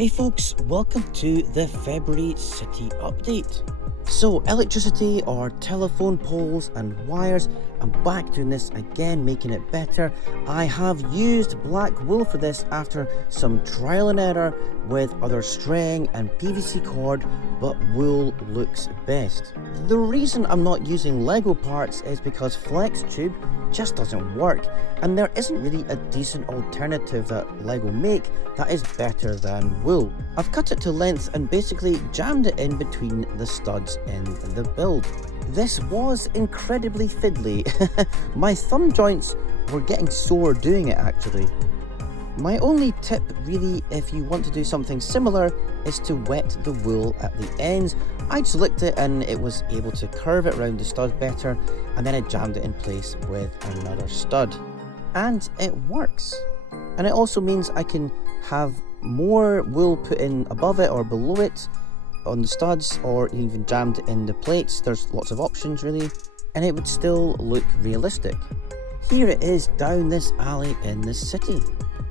Hey folks, welcome to the February City Update. So electricity or telephone poles and wires, I'm back doing this again, making it better. I have used black wool for this after some trial and error with other string and PVC cord, but wool looks best. The reason I'm not using Lego parts is because flex tube just doesn't work, and there isn't really a decent alternative that Lego make that is better than wool. I've cut it to length and basically jammed it in between the studs in the build. This was incredibly fiddly. My thumb joints were getting sore doing it actually. My only tip really, if you want to do something similar, is to wet the wool at the ends. I just licked it and it was able to curve it around the stud better, and then I jammed it in place with another stud. And it works. And it also means I can have more wool put in above it or below it on the studs, or even jammed in the plates. There's lots of options really, and it would still look realistic. Here it is down this alley in the city,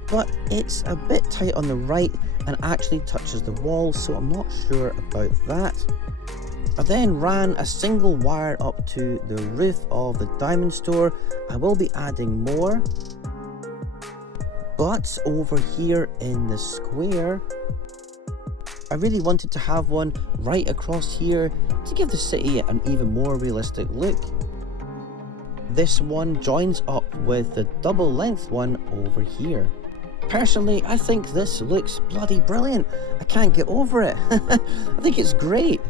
but it's a bit tight on the right and actually touches the wall, so I'm not sure about that. I then ran a single wire up to the roof of the diamond store. I will be adding more, but over here in the square, I really wanted to have one right across here to give the city an even more realistic look. This one joins up with the double length one over here. Personally, I think this looks bloody brilliant. I can't get over it. I think it's great.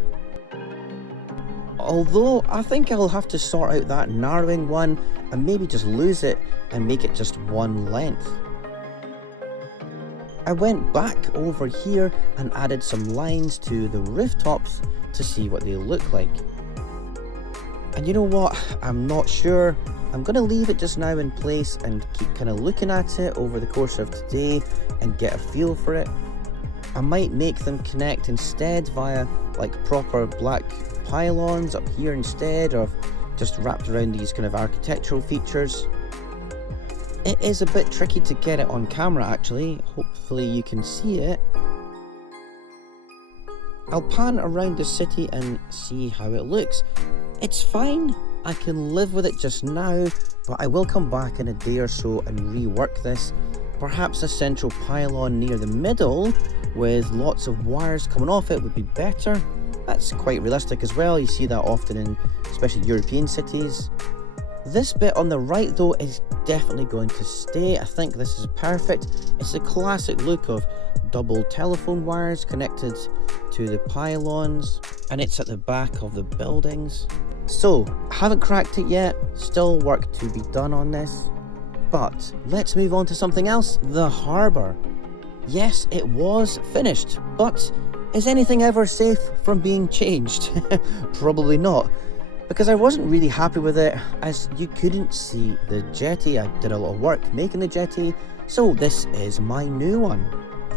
Although I think I'll have to sort out that narrowing one and maybe just lose it and make it just one length. I went back over here and added some lines to the rooftops to see what they look like. And you know what? I'm not sure. I'm going to leave it just now in place and keep kind of looking at it over the course of today and get a feel for it. I might make them connect instead via like proper black pylons up here instead of just wrapped around these kind of architectural features. It is a bit tricky to get it on camera actually, hopefully you can see it. I'll pan around the city and see how it looks. It's fine, I can live with it just now, but I will come back in a day or so and rework this. Perhaps a central pylon near the middle with lots of wires coming off it would be better. That's quite realistic as well, you see that often in especially European cities. This bit on the right though is definitely going to stay. I think this is perfect. It's a classic look of double telephone wires connected to the pylons, and it's at the back of the buildings. So, I haven't cracked it yet, still work to be done on this. But let's move on to something else, the harbour. Yes, it was finished, but is anything ever safe from being changed? Probably not. Because I wasn't really happy with it, as you couldn't see the jetty. I did a lot of work making the jetty, so this is my new one.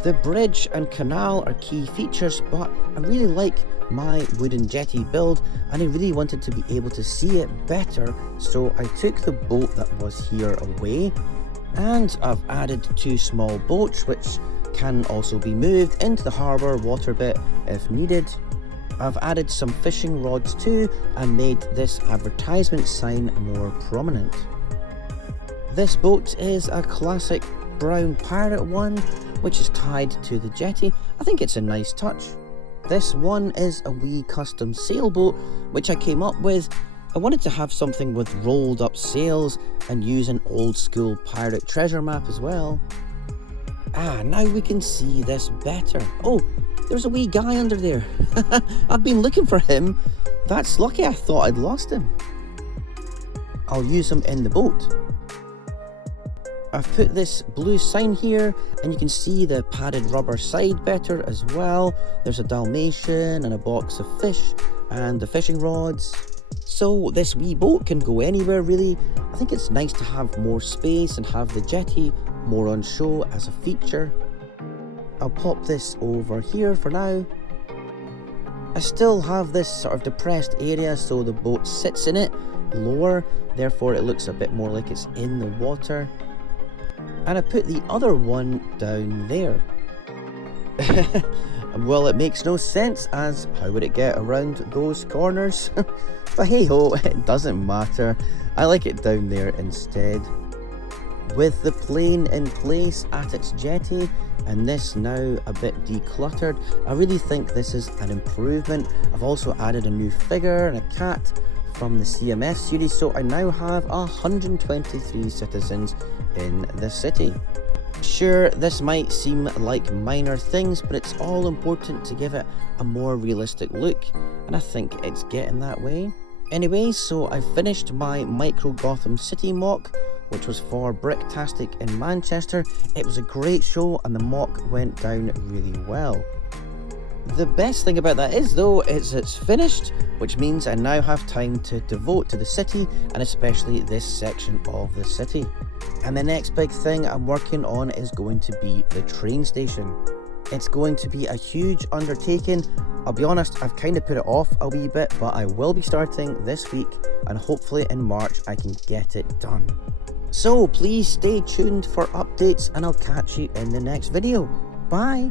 The bridge and canal are key features, but I really like my wooden jetty build and I really wanted to be able to see it better, so I took the boat that was here away, and I've added two small boats which can also be moved into the harbour water bit if needed. I've added some fishing rods too and made this advertisement sign more prominent. This boat is a classic brown pirate one which is tied to the jetty. I think it's a nice touch. This one is a wee custom sailboat which I came up with. I wanted to have something with rolled up sails and use an old school pirate treasure map as well. Now we can see this better. Oh, there's a wee guy under there. I've been looking for him. That's lucky, I thought I'd lost him. I'll use him in the boat. I've put this blue sign here and you can see the padded rubber side better as well. There's a Dalmatian and a box of fish and the fishing rods. So this wee boat can go anywhere really. I think it's nice to have more space and have the jetty more on show as a feature. I'll pop this over here for now. I still have this sort of depressed area, so the boat sits in it lower, therefore it looks a bit more like it's in the water. And I put the other one down there. Well, it makes no sense, as how would it get around those corners? But hey ho, it doesn't matter. I like it down there instead. With the plane in place at its jetty and this now a bit decluttered, I really think this is an improvement. I've also added a new figure and a cat from the CMF series, so I now have 123 citizens in the city. Sure, this might seem like minor things, but it's all important to give it a more realistic look, and I think it's getting that way. Anyway, so I finished my Micro Gotham City mock, which was for Bricktastic in Manchester. It was a great show and the mock went down really well. The best thing about that is though, it's finished, which means I now have time to devote to the city, and especially this section of the city. And the next big thing I'm working on is going to be the train station. It's going to be a huge undertaking. I'll be honest, I've kind of put it off a wee bit, but I will be starting this week, and hopefully in March I can get it done. So please stay tuned for updates, and I'll catch you in the next video. Bye!